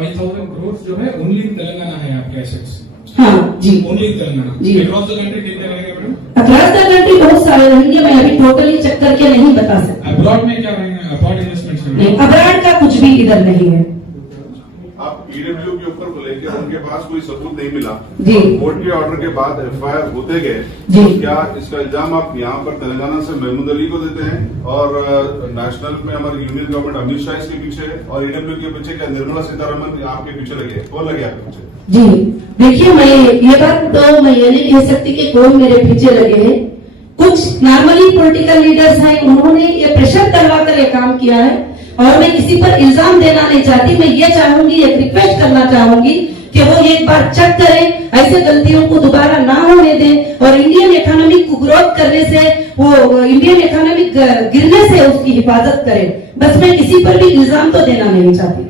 5,000 करोड़ जो है ओनली तेलंगाना है आपके एसेट्स। हाँ जी, ओनली तेलंगाना जी। अक्रॉस द कंट्री कितने रहेंगे मैडम? अक्रॉस द कंट्री बहुत सारे रहेंगे, मैं अभी टोटली चेक करके नहीं बता सकती। अब्रॉड में क्या रहेंगे? अब्रॉड इन्वेस्टमेंट्स नहीं, अब्रॉड का कुछ भी इधर नहीं है। आप ईडब्ल्यू के ऊपर को लेकर उनके पास कोई सबूत नहीं मिला जी। कोर्ट के ऑर्डर के बाद एफआईआर होते गए, जी। तो क्या इसका इल्जाम आप यहाँ पर तेलंगाना से महमूद अली को देते हैं और नेशनल में हमारी यूनियन गवर्नमेंट अमित शाह इसके पीछे है और ईडब्ल्यू के पीछे क्या निर्मला सीतारमण आपके पीछे लगे? कौन लगे आपके पीछे? जी देखिए, मैं ये बात तो मैं ये नहीं कह सकती कि कौन मेरे पीछे लगे हैं। कुछ नॉर्मली पॉलिटिकल लीडर्स हैं, उन्होंने ये प्रेशर करवा कर ये काम किया है और मैं किसी पर इल्जाम देना नहीं चाहती। मैं ये चाहूंगी, एक रिक्वेस्ट करना चाहूंगी कि वो एक बार चेक करें, ऐसे गलतियों को दोबारा ना होने दें और इंडियन इकोनॉमी को ग्रोथ करने से, वो इंडियन इकोनॉमी गिरने से उसकी हिफाजत करें। बस मैं किसी पर भी इल्जाम तो देना नहीं चाहती।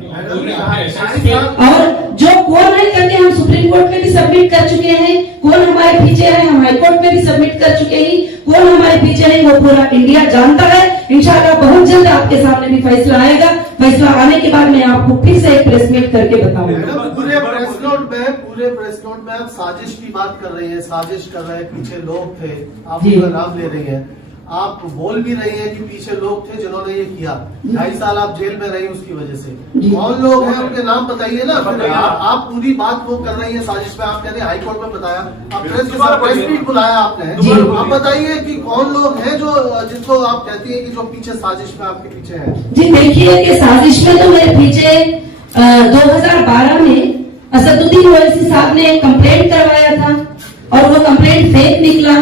और जो कौन है करके हम सुप्रीम कोर्ट में भी सबमिट कर चुके हैं, कौन हमारे पीछे है हम हाई कोर्ट में भी सबमिट कर चुके हैं, कौन हमारे पीछे नहीं वो पूरा इंडिया जानता है। इंशाल्लाह बहुत जल्द आपके सामने भी फैसला आएगा। फैसला आने के बाद मैं आपको फिर से एक प्रेस मीट करके बताऊंगा। पूरे प्रेस नोट में आप साजिश की बात कर रही है, साजिश कर रहे हैं, पीछे लोग थे, आप उनका नाम ले रही है। आप बोल भी रही है कि पीछे लोग थे जिन्होंने ये किया। 2.5 साल आप जेल में रही उसकी वजह से। कौन लोग हैं उनके नाम बताइए ना। आप पूरी बात वो कर रही है साजिश पे। आप कहते हाई कोर्ट में बताया, आप प्रेस के साथ प्रेस मीट बुलाया आपने। आप बताइए कि कौन लोग हैं जो जिसको आप कहती है कि जो पीछे साजिश में आपके पीछे है। जी देखिए कि साजिश में तो मेरे पीछे 2012 में असदुद्दीन ओवैसी साहब ने कंप्लेंट करवाया था और वो कंप्लेंट फेक निकला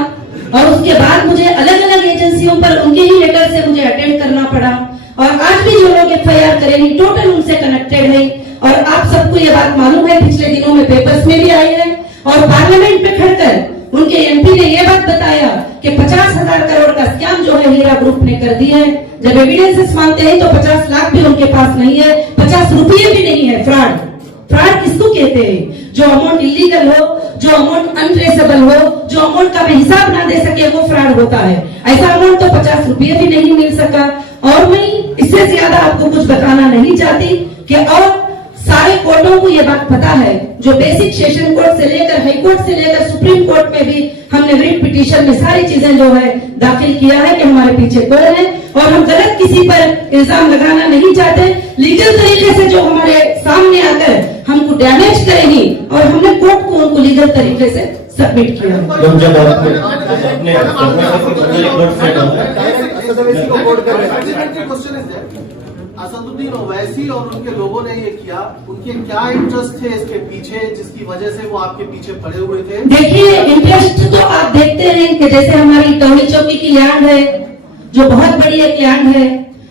और उसके बाद मुझे अलग अलग एजेंसियों पर उनके ही लेटर से मुझे अटेंड करना पड़ा। और आज भी जो लोग एफआईआर करेंगे टोटल उनसे कनेक्टेड है और आप सबको ये बात मालूम है, पिछले दिनों में पेपर्स में भी आई है। और पार्लियामेंट में खड़कर उनके एमपी ने ये बात बताया कि 50,000 करोड़ का स्कैम जो है हीरा ग्रुप ने कर दिया है। जब एविडेंसेस मांगते हैं तो 50 लाख भी उनके पास नहीं है, 50 रुपये भी नहीं है। फ्रॉड किसको कहते हैं? जो अमाउंट इलीगल हो, जो अमाउंट अनट्रेसेबल हो, जो अमाउंट का हिसाब ना दे सके, वो फ्रॉड होता है। ऐसा अमाउंट तो 50 रुपये भी नहीं मिल सका। और मैं इससे ज्यादा आपको कुछ बताना नहीं चाहती कि और सारे कोर्टों को ये बात पता है, जो बेसिक सेशन कोर्ट से लेकर हाई कोर्ट से लेकर सुप्रीम कोर्ट में भी हमने रिट पिटीशन में सारी चीजें जो है दाखिल किया है कि हमारे पीछे कौन है। और हम गलत किसी पर इल्जाम लगाना नहीं चाहते। लीगल तरीके से जो हमारे सामने आकर हमको डैमेज करेगी और हमने कोर्ट को उनको लीगल तरीके से सबमिट किया। असदुद्दीन ओवैसी और उनके लोगों ने ये किया, उनके क्या इंटरेस्ट थे इसके पीछे जिसकी वजह से वो आपके पीछे पड़े हुए थे? देखिए, इंटरेस्ट तो आप देखते हैं कि जैसे हमारी टोली चौकी की लैंड है, जो बहुत बड़ी एक लैंड है,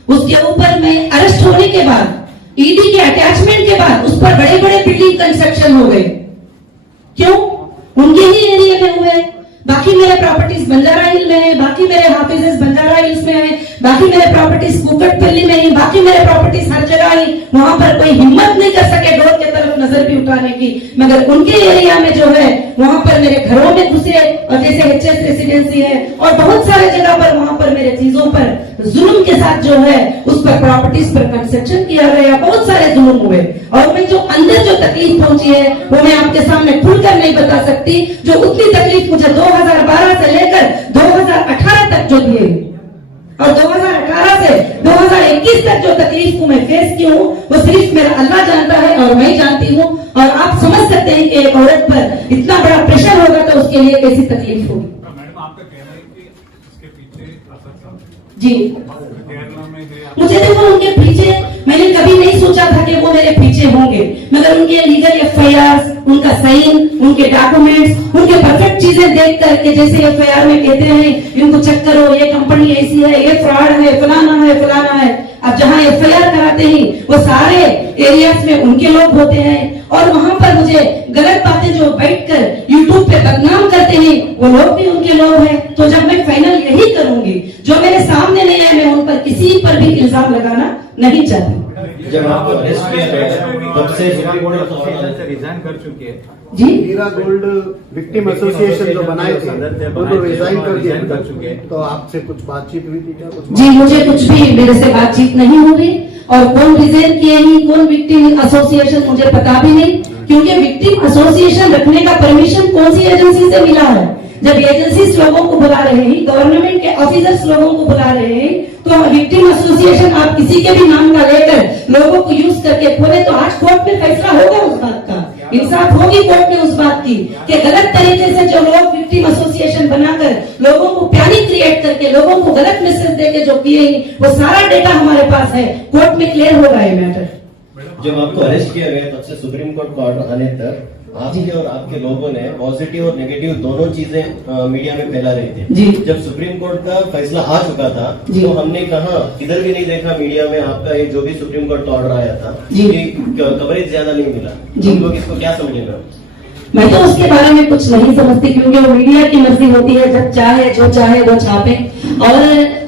उसके ऊपर में अरेस्ट होने के बाद, ईडी के अटैचमेंट के बाद उस पर बड़े बड़े बिल्डिंग कंस्ट्रक्शन हो गए। क्यों? उनके ही एरिया में हुए। बाकी मेरे प्रॉपर्टीज बंजारा हिल में है, बाकी मेरे हाफिजेस बंजारा हिल्स में है, बाकी मेरे प्रॉपर्टीज कुकटपल्ली में है, बाकी मेरे प्रॉपर्टीज हर जगह ही। वहां पर कोई हिम्मत नहीं कर सके डोर की तरफ नजर भी उठाने की, मगर उनके एरिया में जो है वहां पर मेरे घरों में घुसे और जैसे एचएस रेसिडेंसी है और बहुत सारे जगह पर वहां पर मेरे चीजों पर जुल्म के साथ जो है उस पर प्रॉपर्टीज पर कंस्ट्रक्शन किया गया, बहुत सारे जुल्म हुए। और मैं जो अंदर जो तकलीफ पहुंची है वो मैं आपके सामने खुलकर नहीं बता सकती। जो उतनी तकलीफ मुझे 2012 से लेकर 2018 तक जो दिए और 2018 से 2021 तक जो तकलीफ को मैं फेस की हूँ वो सिर्फ मेरा अल्लाह जानता है और मैं जानती हूँ। और आप समझ सकते हैं कि एक औरत पर इतना बड़ा प्रेशर होगा तो उसके लिए कैसी तकलीफ होगी। मैडम आपका कहना है कि इसके पीछे असद साहब जी, मुझे देखो उनके पीछे मैंने कभी नहीं सोचा था कि वो मेरे पीछे होंगे, मगर उनके लीगल एफआईआर, उनका साइन, उनके डॉक्यूमेंट्स, उनके परफेक्ट चीजें देख करके, जैसे एफआईआर में कहते हैं इनको चेक करो, ये कंपनी ऐसी है, ये फ्रॉड है, फलाना है, फलाना है। अब जहाँ एफआईआर कराते हैं वो सारे एरियाज में उनके लोग होते हैं और वहां पर मुझे गलत बातें जो बैठकर यूट्यूब पे बदनाम करते हैं वो लोग भी उनके लोग हैं। तो जब मैं फाइनल यही करूंगी, जो मेरे सामने नहीं है मैं उन पर किसी पर भी इल्जाम लगाना नहीं चाहती। जब आपको अरेस्ट किया गया तब से सुप्रीम कोर्ट एसोसिएशन से रिजाइन कर चुकी है जी। हीरा गोल्ड विक्टिम एसोसिएशन जो बनाए थे वो तो रिजाइन कर दिया कर चुके हैं। तो आपसे कुछ बातचीत हुई थी क्या? कुछ जी, मुझे कुछ भी मेरे से बातचीत नहीं हुई और कौन रिजाइन किए ही, कौन विक्टिम एसोसिएशन मुझे पता भी नहीं, क्योंकि विक्टिम एसोसिएशन रखने का परमिशन कौन सी एजेंसी से मिला है। जब एजेंसीज लोगों को बुला रहे हैं, गवर्नमेंट के ऑफिसर्स लोगों को बुला रहे हैं, तो विक्टिम एसोसिएशन आप किसी के भी नाम का लेकर लोगों को यूज करके खोले तो आज कोर्ट में फैसला होगा उस बात का, इंसाफ होगी कोर्ट में उस बात की कि गलत तरीके से जो लोग विक्टिम एसोसिएशन बनाकर लोगों को पैनिक क्रिएट करके लोगों को गलत मैसेज देके जो किए वो सारा डेटा हमारे पास है, कोर्ट में क्लियर होगा ये मैटर। जब आपको अरेस्ट किया गया तब से सुप्रीम कोर्ट का ऑर्डर आने तक आपके और आपके लोगों ने पॉजिटिव और नेगेटिव दोनों चीजें मीडिया में फैला रहे थे। जी। जब सुप्रीम कोर्ट का फैसला आ चुका था तो हमने कहा इधर भी नहीं देखा मीडिया में आपका ये जो भी सुप्रीम कोर्ट का ऑर्डर आया था कि कवरेज ज्यादा नहीं मिला। हम लोग इसको क्या समझेगा? मैं तो उसके बारे में कुछ नहीं समझती, क्योंकि वो मीडिया की मर्जी होती है, जब चाहे जो चाहे वो छापे। और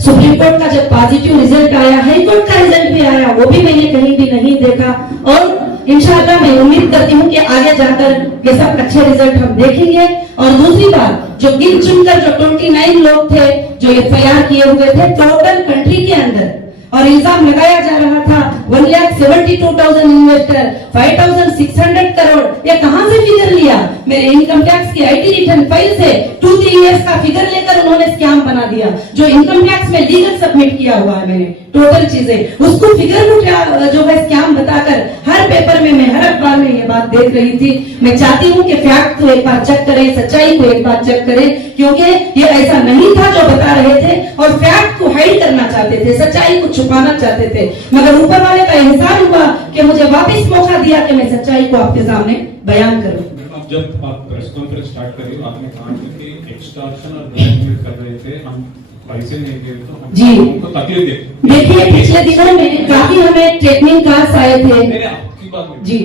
सुप्रीम कोर्ट का जब पॉजिटिव रिजल्ट आया, हाई कोर्ट का रिजल्ट भी आया, वो भी मैंने कहीं भी नहीं देखा। और इंशाल्लाह मैं उम्मीद करती हूँ कि आगे जाकर ये सब अच्छे रिजल्ट हम देखेंगे। और दूसरी बात, जो गिन चुनकर जो 29 लोग थे जो FIR किए हुए थे टोटल कंट्री के अंदर, और इल्जाम लगाया जा रहा था 1,72,000 इन्वेस्टर, 5,600 करोड़, ये कहां से फिगर लिया? मेरे इनकम टैक्स की IT रिटर्न फाइल से 2-3 इयर्स का फिगर लेकर उन्होंने स्कैम बना दिया, जो इनकम टैक्स में लीगल सबमिट किया हुआ है मैंने टोटल चीजें, उसको फिगर को जो है स्कैम बताकर हर पेपर में, मैं हर अखबार में ये बात देख रही थी। मैं चाहती हूँ कि फैक्ट को एक बार चेक करें, सच्चाई को एक बार चेक करें, क्योंकि ये ऐसा नहीं था जो बता रहे थे और फैक्ट को हाइड करना चाहते थे, सच्चाई को छुपाना चाहते थे। मगर ऊपर वाले का एहसान हुआ कि मुझे वापस मौका दिया कि मैं सच्चाई को आपके सामने बयान करूं। जब आप प्रेस कॉन्फ्रेंस स्टार्ट करी आपने कहा कि एक्सटॉर्शन और ब्लैकमेल कर रहे थे, हम पैसे नहीं दे तो हम जी। उनको तकलीफ देते। देखिए पिछले दिनों में काफी हमें ट्रेनिंग क्लास आए थे। मेरे आपकी बात में जी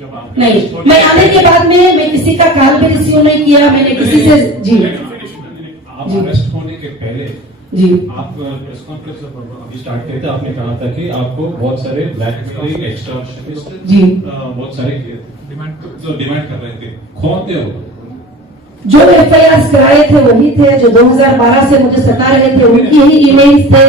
जब आप नहीं, मैं आने के बाद में मैं किसी का कॉल भी रिसीव नहीं किया, मैंने किसी से जी आप जी। अरेस्ट होने के पहले जी आप प्रेस कॉन्फ्रेंस अभी स्टार्ट किए थे, आपने कहा था कि आपको बहुत सारे ब्लैकमेलिंग एक्सटॉर्शनिस्ट जी बहुत सारे डिमांड कर रहे थे। कौन थे वो? जो FIR कराए थे वही थे, जो 2012 से मुझे सता रहे थे उनकी ही इमेज थे।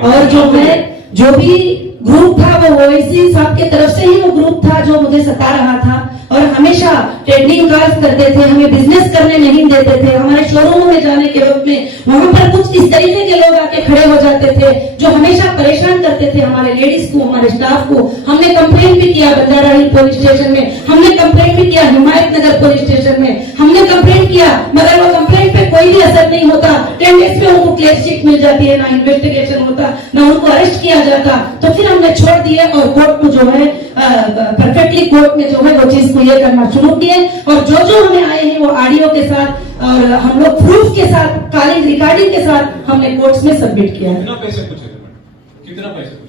और जो है जो भी ग्रुप था वो ओवैसी साहब की तरफ से ही वो ग्रुप था जो मुझे सता रहा था, और हमेशा ट्रेडिंग कार्ड करते थे, हमें बिजनेस करने नहीं देते थे। हमारे शोरूमों में जाने के वक्त में वहां पर कुछ इस तरीके के लोग आके खड़े हो जाते थे जो हमेशा परेशान करते थे हमारे लेडीज को, हमारे स्टाफ को। हमने कंप्लेन भी किया बंजारा हिल पुलिस स्टेशन में, हमने कंप्लेन भी किया हिमायत नगर पुलिस स्टेशन में, हमने कंप्लेन किया, मगर वो कंप्लेन पे कोई भी असर नहीं होता। 10 डेज में उनको क्लियर शीट मिल जाती है, ना इन्वेस्टिगेशन होता, ना उनको अरेस्ट किया जाता। तो फिर हमने छोड़ दिए और कोर्ट में जो है परफेक्टली कोर्ट में जो है वो चीज को ये करना शुरू किए। और जो जो हमें आए हैं वो ऑडियो के साथ और हम लोग प्रूफ के साथ, कॉलिंग रिकॉर्डिंग के साथ हमने कोर्ट्स में सबमिट किया है। कितना पैसे पूछे थे मैडम? कितना पैसे पूछे?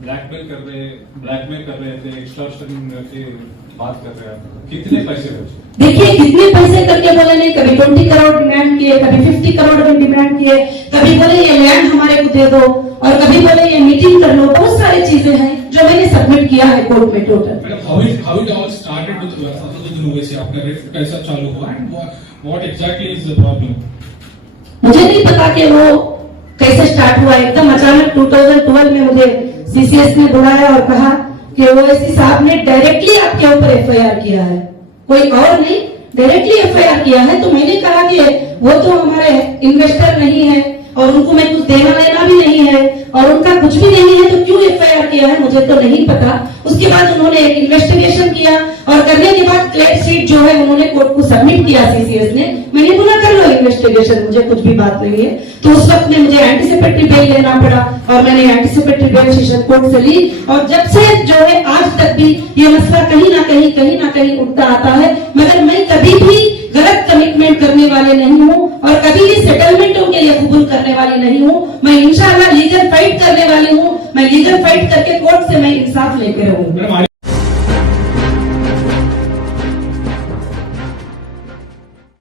ब्लैकमेल कर रहे थे, एक्सटॉर्शन की बात कर रहे हैं, कितने पैसे पूछे? देखिए कितने पैसे करके बोले नहीं, कभी 20 करोड़ डिमांड किए, कभी 50 करोड़ में डिमांड किए, कभी बोले ये लैंड हमारे को दे दो, और कभी बोले ये मीटिंग कर लो। बहुत सारी चीजें हैं जो मैंने सबमिट किया है कोर्ट में total. How it all started with Asaduddin Owaisi? आपका रेट कैसा चालू हुआ and what exactly is the problem? मुझे नहीं पता कि वो कैसे स्टार्ट हुआ, एकदम अचानक 2012 में मुझे CCS ने बुलाया और कहा कि ओवैसी साहब ने डायरेक्टली आपके ऊपर FIR किया है, कोई और नहीं, डायरेक्टली FIR किया है। तो मैंने कहा कि वो तो हमारे इन्वेस्टर नहीं है और उनको मैं कुछ देना लेना भी नहीं है और उनका कुछ भी नहीं है, तो क्यों FIR किया है मुझे तो नहीं पता। उसके बाद उन्होंने एक इन्वेस्टिगेशन किया और करने के बाद क्लियर शीट जो है उन्होंने कोर्ट को सबमिट किया CCS ने। मैंने बोला कर लो इन्वेस्टिगेशन, मुझे कुछ भी बात नहीं है। तो उस वक्त में मुझे एंटीसिपेटरी बेल लेना पड़ा और मैंने एंटीसिपेटरी बेल सेशन कोर्ट से ली। और जब से जो है आज तक भी ये मसला कहीं ना कहीं उठता आता है, मगर मैं कभी भी गलत कमिटमेंट करने वाले नहीं हूँ और कभी भी सेटलमेंटों के लिए कबूल करने वाली नहीं हूँ। मैं इंशाल्लाह लीगल फाइट करने वाली हूँ, मैं लीगल फाइट करके कोर्ट से मैं इंसाफ लेके रहूंगी।